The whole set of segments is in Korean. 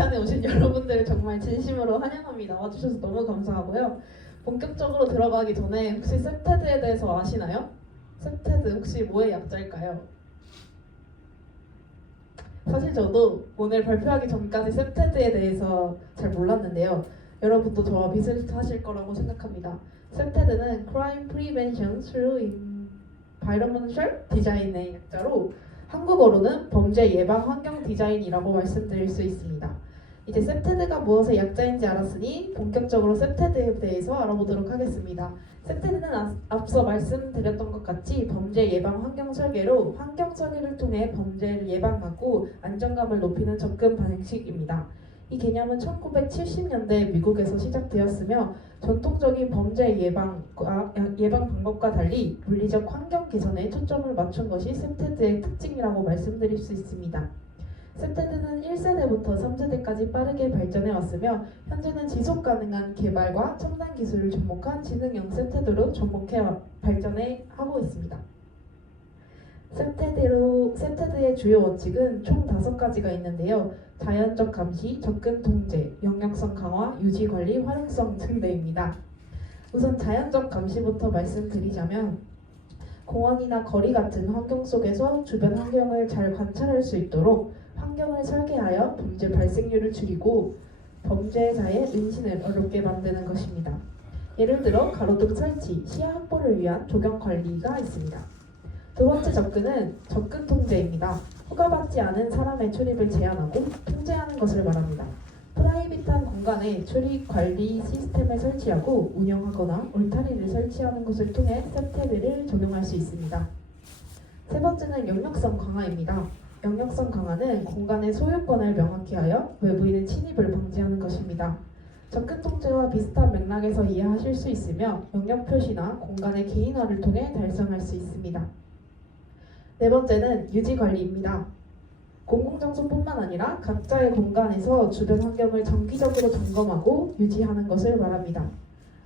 시간에 오신 여러분들을 정말 진심으로 환영합니다. 와주셔서 너무 감사하고요. 본격적으로 들어가기 전에 혹시 셉테드에 대해서 아시나요? 셉테드 혹시 뭐의 약자일까요? 사실 저도 오늘 발표하기 전까지 셉테드에 대해서 잘 몰랐는데요. 여러분도 저와 비슷하실 거라고 생각합니다. 셉테드는 Crime Prevention Through Environmental Design의 약자로 한국어로는 범죄 예방 환경 디자인이라고 말씀드릴 수 있습니다. 이제 셉테드가 무엇의 약자인지 알았으니 본격적으로 셉테드에 대해서 알아보도록 하겠습니다. 셉테드는 앞서 말씀드렸던 것 같이 범죄 예방 환경 설계로 환경 설계를 통해 범죄를 예방하고 안정감을 높이는 접근 방식입니다. 이 개념은 1970년대 미국에서 시작되었으며 전통적인 범죄 예방 방법과 달리 물리적 환경 개선에 초점을 맞춘 것이 셉테드의 특징이라고 말씀드릴 수 있습니다. 셉테드는 1세대부터 3세대까지 빠르게 발전해 왔으며 현재는 지속 가능한 개발과 첨단 기술을 접목한 지능형 셉테드로 발전해 하고 있습니다. 셉테드의 주요 원칙은 총 5가지가 있는데요. 자연적 감시, 접근 통제, 영역성 강화, 유지 관리, 활용성 등대입니다. 우선 자연적 감시부터 말씀드리자면 공원이나 거리 같은 환경 속에서 주변 환경을 잘 관찰할 수 있도록 환경을 설계하여 범죄 발생률을 줄이고 범죄자의 인신을 어렵게 만드는 것입니다. 예를 들어 가로등 설치, 시야 확보를 위한 조경 관리가 있습니다. 두 번째 접근은 접근 통제입니다. 허가받지 않은 사람의 출입을 제한하고 통제하는 것을 말합니다. 프라이빗한 공간에 출입 관리 시스템을 설치하고 운영하거나 울타리를 설치하는 것을 통해 셉테드를 적용할 수 있습니다. 세 번째는 영역성 강화입니다. 영역성 강화는 공간의 소유권을 명확히 하여 외부인의 침입을 방지하는 것입니다. 접근 통제와 비슷한 맥락에서 이해하실 수 있으며 영역 표시나 공간의 개인화를 통해 달성할 수 있습니다. 네 번째는 유지 관리입니다. 공공장소뿐만 아니라 각자의 공간에서 주변 환경을 정기적으로 점검하고 유지하는 것을 말합니다.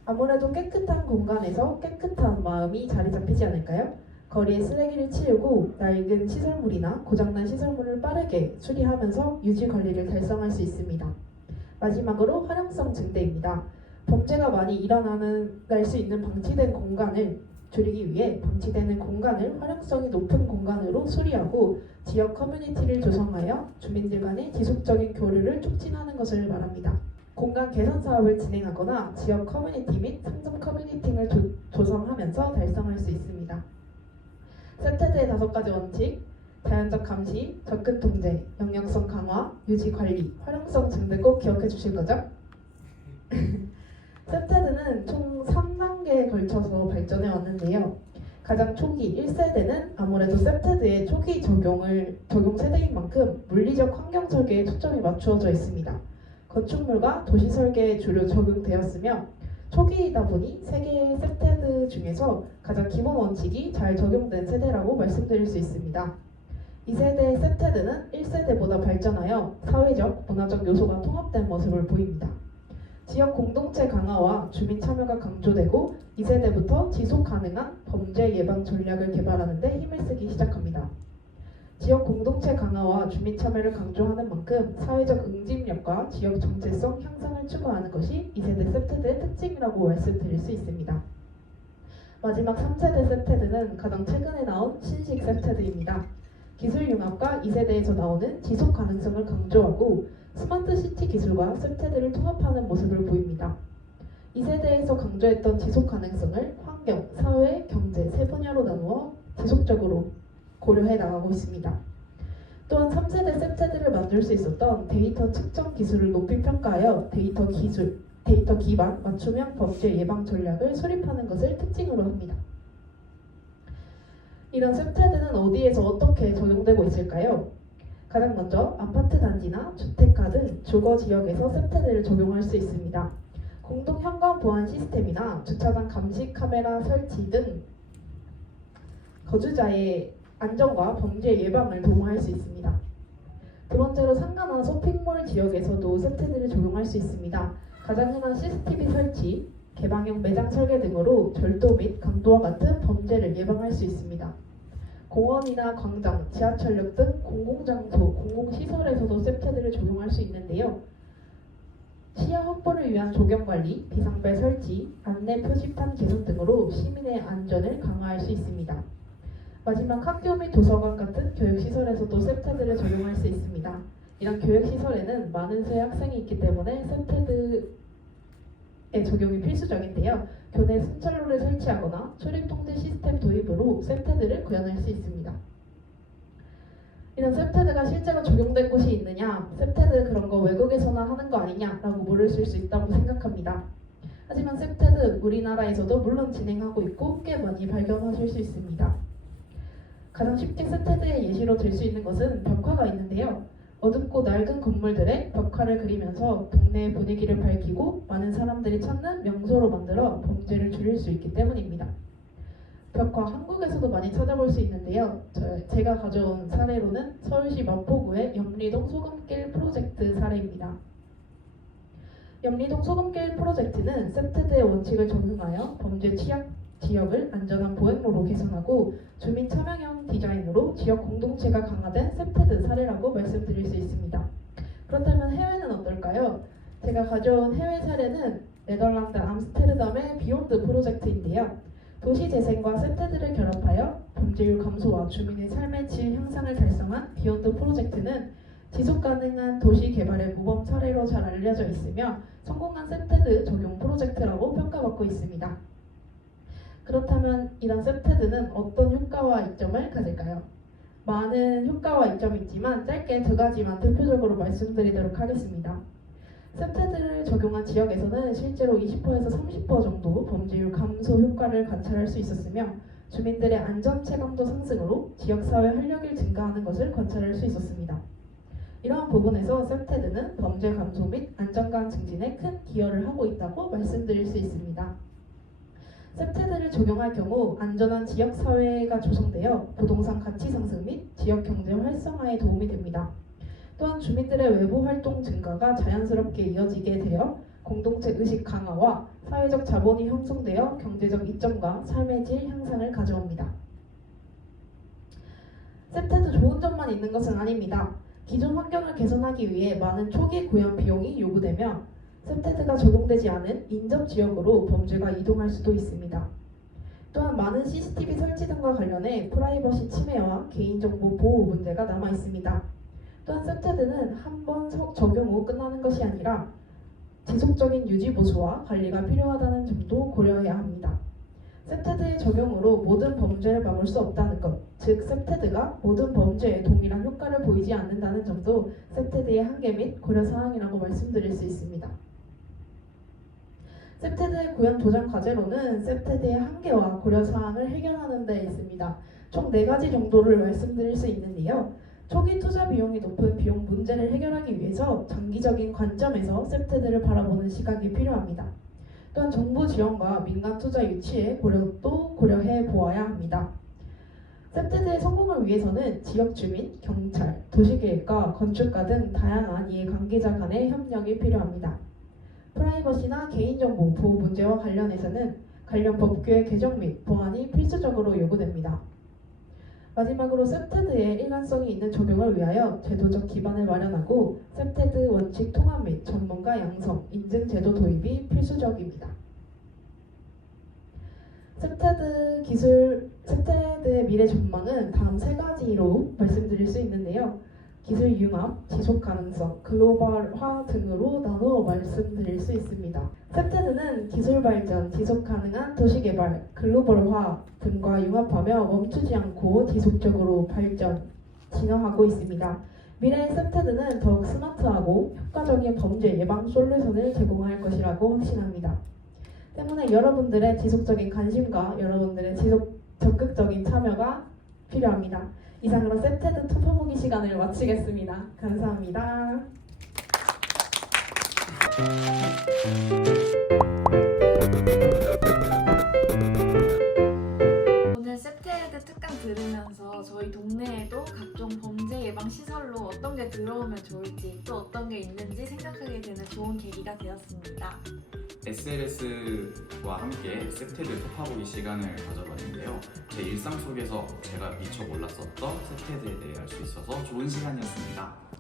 아무래도 깨끗한 공간에서 깨끗한 마음이 자리 잡히지 않을까요? 거리에 쓰레기를 치우고 낡은 시설물이나 고장난 시설물을 빠르게 수리하면서 유지 관리를 달성할 수 있습니다. 마지막으로 활용성 증대입니다. 범죄가 많이 일어날 수 있는 방치된 공간을 줄이기 위해 방치되는 공간을 활용성이 높은 공간으로 수리하고 지역 커뮤니티를 조성하여 주민들 간의 지속적인 교류를 촉진하는 것을 말합니다. 공간 개선 사업을 진행하거나 지역 커뮤니티 및 상점 커뮤니티를 조성하면서 달성할 수 있습니다. 셉테드의 5가지 원칙, 자연적 감시, 접근 통제, 영역성 강화, 유지 관리, 활용성 증대 꼭 기억해 주실 거죠? 셉테드는 총 3단계에 걸쳐서 발전해 왔는데요. 가장 초기 1세대는 아무래도 셉테드의 초기 적용 세대인 만큼 물리적 환경 설계에 초점이 맞추어져 있습니다. 건축물과 도시 설계에 주로 적용되었으며 초기이다 보니 세계의 셉테드 중에서 가장 기본 원칙이 잘 적용된 세대라고 말씀드릴 수 있습니다. 2세대의 셉테드는 1세대보다 발전하여 사회적, 문화적 요소가 통합된 모습을 보입니다. 지역 공동체 강화와 주민 참여가 강조되고 2세대부터 지속 가능한 범죄 예방 전략을 개발하는 데 힘을 쓰기 시작합니다. 지역 공동체 강화와 주민 참여를 강조하는 만큼 사회적 응집력과 지역 정체성 향상을 추구하는 것이 2세대 셉테드의 특징이라고 말씀드릴 수 있습니다. 마지막 3세대 셉테드는 가장 최근에 나온 신식 셉테드입니다. 기술 융합과 2세대에서 나오는 지속 가능성을 강조하고 스마트 시티 기술과 셉테드를 통합하는 모습을 보입니다. 2세대에서 강조했던 지속 가능성을 환경, 사회, 경제 3분야로 나누어 지속적으로 고려해 나가고 있습니다. 또한 3세대 셉테드를 만들 수 있었던 데이터 측정 기술을 높이 평가하여 데이터 기반 맞춤형 범죄 예방 전략을 수립하는 것을 특징으로 합니다. 이런 셉테드는 어디에서 어떻게 적용되고 있을까요? 가장 먼저 아파트 단지나 주택가 등 주거 지역에서 셉테드를 적용할 수 있습니다. 공동 현관 보안 시스템이나 주차장 감시 카메라 설치 등 거주자의 안전과 범죄 예방을 도모할 수 있습니다. 두 번째로 상가나 쇼핑몰 지역에서도 셉테드를 적용할 수 있습니다. 가장 흔한 CCTV 설치, 개방형 매장 설계 등으로 절도 및 강도와 같은 범죄를 예방할 수 있습니다. 공원이나 광장, 지하철역 등 공공장소, 공공시설에서도 셉테드를 적용할 수 있는데요. 시야 확보를 위한 조경관리, 비상벨 설치, 안내 표지판 개선 등으로 시민의 안전을 강화할 수 있습니다. 마지막 학교 및 도서관 같은 교육시설에서도 셉테드를 적용할 수 있습니다. 이런 교육시설에는 많은 수의 학생이 있기 때문에 셉테드의 적용이 필수적인데요. 교내 순찰로를 설치하거나 출입통제 시스템 도입으로 셉테드를 구현할 수 있습니다. 이런 셉테드가 실제로 적용된 곳이 있느냐, 셉테드 그런 거 외국에서나 하는 거 아니냐라고 물으실 수 있다고 생각합니다. 하지만 셉테드 우리나라에서도 물론 진행하고 있고 꽤 많이 발견하실 수 있습니다. 가장 쉽게 셉테드의 예시로 들 수 있는 것은 벽화가 있는데요. 어둡고 낡은 건물들의 벽화를 그리면서 동네의 분위기를 밝히고 많은 사람들이 찾는 명소로 만들어 범죄를 줄일 수 있기 때문입니다. 벽화 한국에서도 많이 찾아볼 수 있는데요. 제가 가져온 사례로는 서울시 마포구의 염리동 소금길 프로젝트 사례입니다. 염리동 소금길 프로젝트는 셉테드의 원칙을 적용하여 범죄 취약 지역을 안전한 보행로로 개선하고 주민 참여형 디자인으로 지역 공동체가 강화된 셉테드 사례라고 말씀드릴 수 있습니다. 그렇다면 해외는 어떨까요? 제가 가져온 해외 사례는 네덜란드 암스테르담의 비욘드 프로젝트인데요. 도시 재생과 셉테드를 결합하여 범죄율 감소와 주민의 삶의 질 향상을 달성한 비욘드 프로젝트는 지속가능한 도시 개발의 모범 사례로 잘 알려져 있으며 성공한 셉테드 적용 프로젝트라고 평가받고 있습니다. 그렇다면 이런 셉테드는 어떤 효과와 이점을 가질까요? 많은 효과와 이점이 있지만 짧게 두 가지만 대표적으로 말씀드리도록 하겠습니다. 셉테드를 적용한 지역에서는 실제로 20%에서 30% 정도 범죄율 감소 효과를 관찰할 수 있었으며 주민들의 안전 체감도 상승으로 지역사회 활력을 증가하는 것을 관찰할 수 있었습니다. 이러한 부분에서 셉테드는 범죄 감소 및 안전감 증진에 큰 기여를 하고 있다고 말씀드릴 수 있습니다. 셉테드를 적용할 경우 안전한 지역사회가 조성되어 부동산 가치 상승 및 지역경제 활성화에 도움이 됩니다. 또한 주민들의 외부 활동 증가가 자연스럽게 이어지게 되어 공동체 의식 강화와 사회적 자본이 형성되어 경제적 이점과 삶의 질 향상을 가져옵니다. 셉테드 좋은 점만 있는 것은 아닙니다. 기존 환경을 개선하기 위해 많은 초기 구현 비용이 요구되며 셉테드가 적용되지 않은 인접 지역으로 범죄가 이동할 수도 있습니다. 또한 많은 CCTV 설치 등과 관련해 프라이버시 침해와 개인정보 보호 문제가 남아 있습니다. 또한 셉테드는 한 번 적용 후 끝나는 것이 아니라 지속적인 유지 보수와 관리가 필요하다는 점도 고려해야 합니다. 셉테드의 적용으로 모든 범죄를 막을 수 없다는 것, 즉 셉테드가 모든 범죄에 동일한 효과를 보이지 않는다는 점도 셉테드의 한계 및 고려사항이라고 말씀드릴 수 있습니다. 셉테드의 구현 도전 과제로는 셉테드의 한계와 고려사항을 해결하는 데 있습니다. 총 4가지 정도를 말씀드릴 수 있는데요. 초기 투자 비용이 높은 비용 문제를 해결하기 위해서 장기적인 관점에서 셉테드를 바라보는 시각이 필요합니다. 또한 정부 지원과 민간 투자 유치의 고려도 고려해 보아야 합니다. 셉테드의 성공을 위해서는 지역 주민, 경찰, 도시계획과 건축가 등 다양한 이해관계자 간의 협력이 필요합니다. 프라이버시나 개인정보 보호 문제와 관련해서는 관련 법규의 개정 및 보완이 필수적으로 요구됩니다. 마지막으로 셉테드의 일관성이 있는 적용을 위하여 제도적 기반을 마련하고 셉테드 원칙 통합 및 전문가 양성, 인증 제도 도입이 필수적입니다. 셉테드의 미래 전망은 다음 3가지로 말씀드릴 수 있는데요. 기술 융합, 지속 가능성, 글로벌화 등으로 나누어 말씀드릴 수 있습니다. 셉테드는 기술 발전, 지속 가능한 도시 개발, 글로벌화 등과 융합하며 멈추지 않고 지속적으로 발전, 진화하고 있습니다. 미래의 셉테드는 더욱 스마트하고 효과적인 범죄 예방 솔루션을 제공할 것이라고 확신합니다. 때문에 여러분들의 지속적인 관심과 여러분들의 적극적인 참여가 필요합니다. 이상으로 셉테드 투표보기 시간을 마치겠습니다. 감사합니다. 오늘 셉테드 특강 들으면서 저희 동네에도 각종 범죄 예방 시설로 어떤 게 들어오면 좋을지 또 어떤 게 있는지 생각하게 되는 좋은 계기가 되었습니다. SLS와 함께 셉테드 톱파보기 시간을 가져봤는데요. 제 일상 속에서 제가 미처 몰랐었던 셉테드에 대해 알 수 있어서 좋은 시간이었습니다.